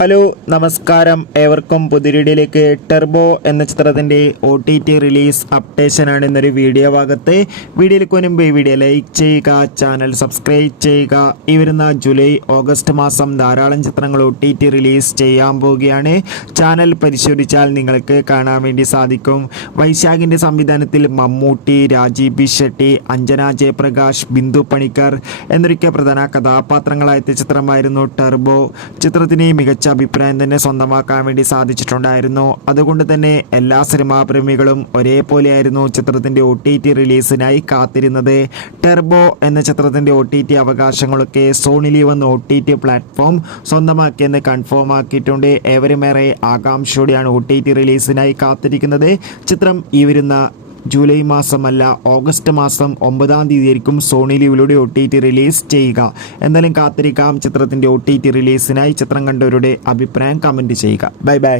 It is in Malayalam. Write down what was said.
ഹലോ നമസ്കാരം, ഏവർക്കും പുതിയൊരിടിയിലേക്ക്. ടെർബോ എന്ന ചിത്രത്തിൻ്റെ OTT റിലീസ് അപ്ഡേഷനാണ് ഇന്നൊരു വീഡിയോ ഭാഗത്ത്. വീഡിയോയിലേക്ക് മുൻപ് വീഡിയോ ലൈക്ക് ചെയ്യുക, ചാനൽ സബ്സ്ക്രൈബ് ചെയ്യുക. ഈ വരുന്ന ജൂലൈ ഓഗസ്റ്റ് മാസം ധാരാളം ചിത്രങ്ങൾ OTT റിലീസ് ചെയ്യാൻ പോവുകയാണ്. ചാനൽ പരിശോധിച്ചാൽ നിങ്ങൾക്ക് കാണാൻ വേണ്ടി സാധിക്കും. വൈശാഖിൻ്റെ സംവിധാനത്തിൽ മമ്മൂട്ടി, രാജീവ് ഷെട്ടി, അഞ്ജന ജയപ്രകാശ്, ബിന്ദു പണിക്കർ എന്നൊക്കെ പ്രധാന കഥാപാത്രങ്ങളായ ചിത്രമായിരുന്നു ടെർബോ. ചിത്രത്തിന് മികച്ച അഭിപ്രായം തന്നെ സ്വന്തമാക്കാൻ വേണ്ടി സാധിച്ചിട്ടുണ്ടായിരുന്നു. അതുകൊണ്ട് തന്നെ എല്ലാ സിനിമാ പ്രേമികളും ഒരേപോലെയായിരുന്നു ചിത്രത്തിൻ്റെ OTT റിലീസിനായി കാത്തിരുന്നത്. ടെർബോ എന്ന ചിത്രത്തിൻ്റെ OTT അവകാശങ്ങളൊക്കെ സോണി ലീവ് എന്ന OTT പ്ലാറ്റ്ഫോം സ്വന്തമാക്കിയെന്ന് കൺഫേം ആക്കിയിട്ടുണ്ട്. ഏവരുമേറെ ആകാംക്ഷയോടെയാണ് OTT റിലീസിനായി കാത്തിരിക്കുന്നത്. ചിത്രം ഈ വരുന്ന ജൂലൈ മാസമല്ല, ഓഗസ്റ്റ് മാസം 9-ാം തീയതിയായിരിക്കും സോണി ലീവിലൂടെ OTT റിലീസ് ചെയ്യുക. എന്തായാലും കാത്തിരിക്കാം ചിത്രത്തിൻ്റെ OTT റിലീസിനായി. ചിത്രം കണ്ടവരുടെ അഭിപ്രായം കമൻറ്റ് ചെയ്യുക. Bye bye.